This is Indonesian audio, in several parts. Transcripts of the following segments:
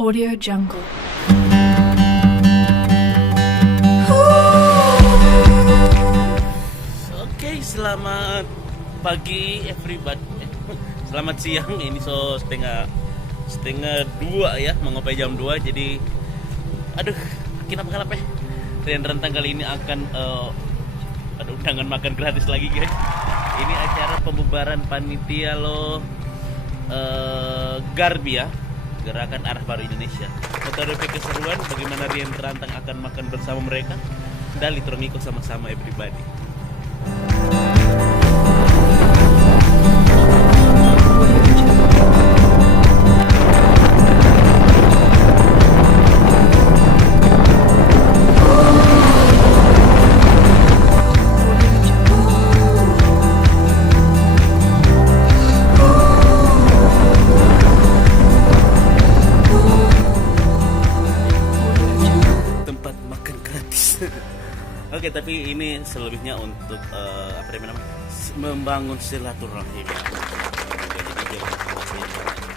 Audio Jungle. Oke, selamat pagi everybody. Selamat siang. Ini setengah dua ya, mengopai jam 2. Jadi, aduh, kenapa? Rian Rantang kali ini akan ada undangan makan gratis lagi, guys. Ini acara pembubaran panitia Garbi ya, Gerakan Arah Baru Indonesia. Menghadapi keseruan bagaimana Rian Rantang akan makan bersama mereka. Dali Tromiko sama-sama everybody. Oke, tapi ini selebihnya untuk membangun silaturahim. Jadi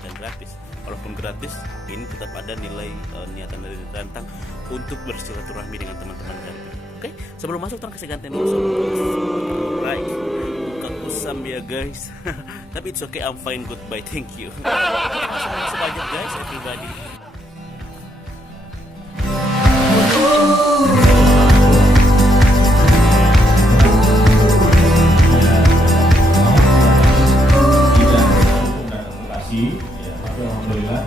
jangan gratis. Walaupun gratis, ini tetap ada nilai niatan dari Rantang untuk bersilaturahmi dengan teman-teman Garbi. Oke, sebelum masuk kasih gantian dulu. Right, buka kusam ya guys. Tapi it's okay, I'm fine, goodbye, thank you. Sebanyak guys, everybody. Alhamdulillah.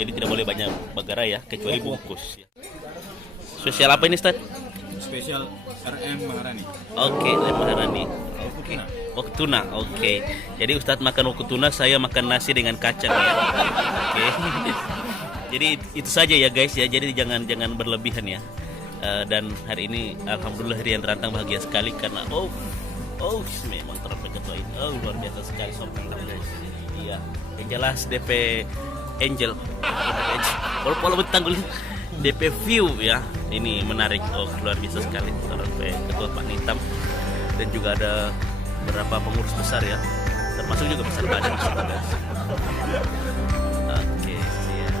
Jadi tidak boleh banyak bagara ya, kecuali bungkus. Spesial apa ini, Ustaz? Spesial RM Maharani. Oke, RM Maharani. Oke. Wok tuna. Oke. Jadi Ustadz makan wok tuna, saya makan nasi dengan kacang ya. Oke. Jadi itu saja ya guys ya. Jadi jangan berlebihan ya. Dan hari ini alhamdulillah Rian Rantang bahagia sekali karena memang terlalu ketua ini. Luar biasa sekali sopan guys. Iya. Yang jelas DP Angel. Walaupun tanggul DP View ya, ini menarik, luar biasa sekali. Sampai ketua Pak Nitam dan juga ada beberapa pengurus besar ya, termasuk juga besar badan guys. Oke, siap.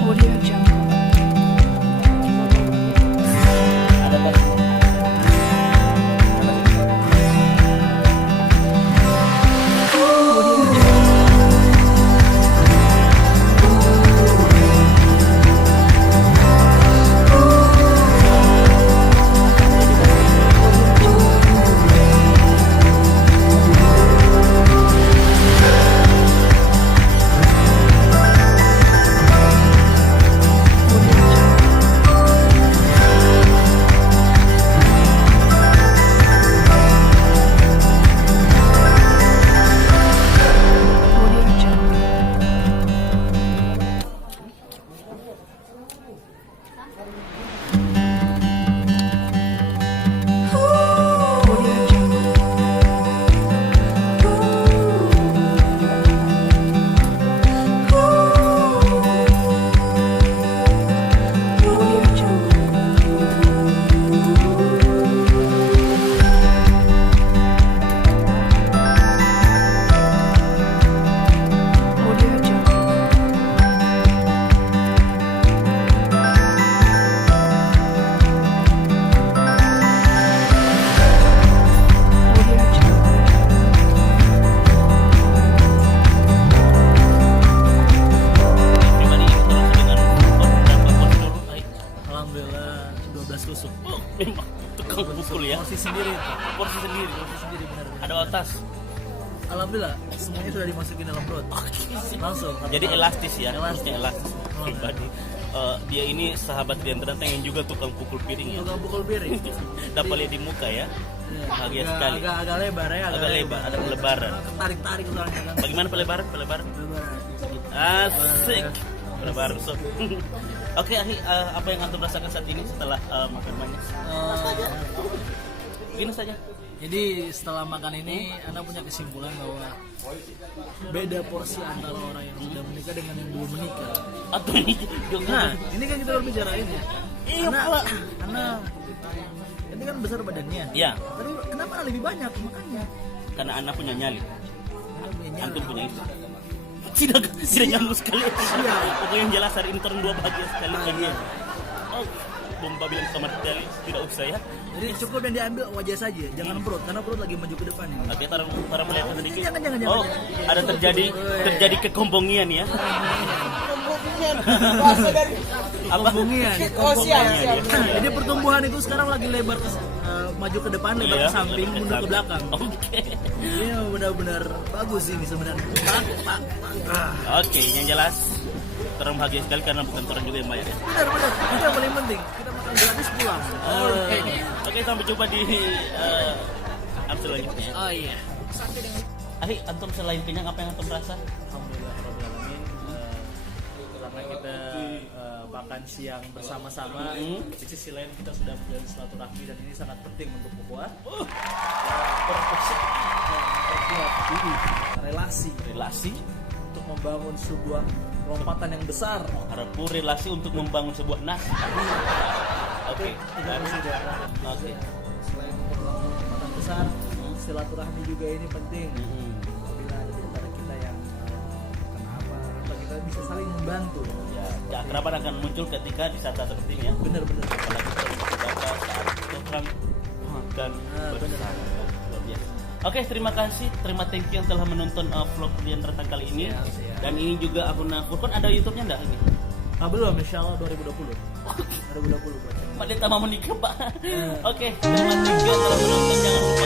Audio Jungle. Memang tukang pukul ya. Porsi sendiri benar. Ada otas. Alhamdulillah semuanya sudah dimasukin dalam perut. Langsung. Jadi elastis ya. Elastis. Elastis. Pribadi. Dia ini sahabat Rian Rantang yang juga tukang pukul piring ya. Tukang pukul piring. Dapat lihat di muka ya. Bahagia sekali. Agak lebar ya. Agak lebar. Ada pelebaran. Tarik-tarik soalnya kan. Bagaimana pelebaran? Lebaran. Asik. Baru sob. Oke, Ahi, apa yang antum rasakan saat ini setelah makan banyak? Gini saja. Jadi setelah makan ini, Anda punya kesimpulan bahwa beda porsi antara orang yang sudah menikah dengan yang belum menikah. Atau ini Nah, ini kan kita berbicarain ya. Iya, Karena Pak. ini kan besar badannya. Ya, Tapi kenapa Anda lebih banyak makannya? karena anak punya nyali. Anda punya nyala. Antum punya itu. Tidak nyambung sekali. Pokoknya yang jelas hari ini turun dua bahagia sekali. Iya. Oh, Bomba bilang sama Dali, tidak usah ya. Jadi cukup yang diambil wajah saja, jangan perut, karena perut lagi maju ke depan ini. Oke, taruh melihat sedikit. Jangan. Oh, ada terjadi kekombongian ya. Apa? Kombongian. Kombongian. Jadi pertumbuhan itu sekarang lagi lebar maju ke depan, lebar Iya, ke samping, lebar ke mundur ke samping. belakang. Oke. Ini benar-benar bagus ini sebenarnya. Pak. Oke, yang jelas turun bahagia sekali karena bukan turun juga yang bayar ya. Benar. Itu yang paling penting. Kita makan gratis pulang. Oke, sampai jumpa di episode selanjutnya. Oh iya. Ahi, antum selain kenyang apa yang antum rasa? Alhamdulillahirobbilalamin. Karena kita makan siang bersama-sama, di sisi lain kita sudah menjalin silaturahmi dan ini sangat penting untuk membuat relasi untuk membangun sebuah lompatan yang besar. Harapku relasi untuk membangun sebuah nasi. Oke. Oke. Selain untuk membangun lompatan besar, silaturahmi juga ini penting. Bila ada di antara kita yang kenapa, atau kita bisa saling membantu. Ya, keakraban akan muncul ketika di saat seperti ini ya. Bener-bener. Apalagi saat orang makan bersama. Luar biasa. Oke, terima kasih, thank you yang telah menonton vlog Lian Rentang kali ini. Siap. Dan ini juga akun Furkon, ada YouTube-nya enggak ini? Belum, insyaallah 2020. 2020 buat Pak Deta mau menikah, Pak. Oke, terima kasih yang telah menonton. Jangan lupa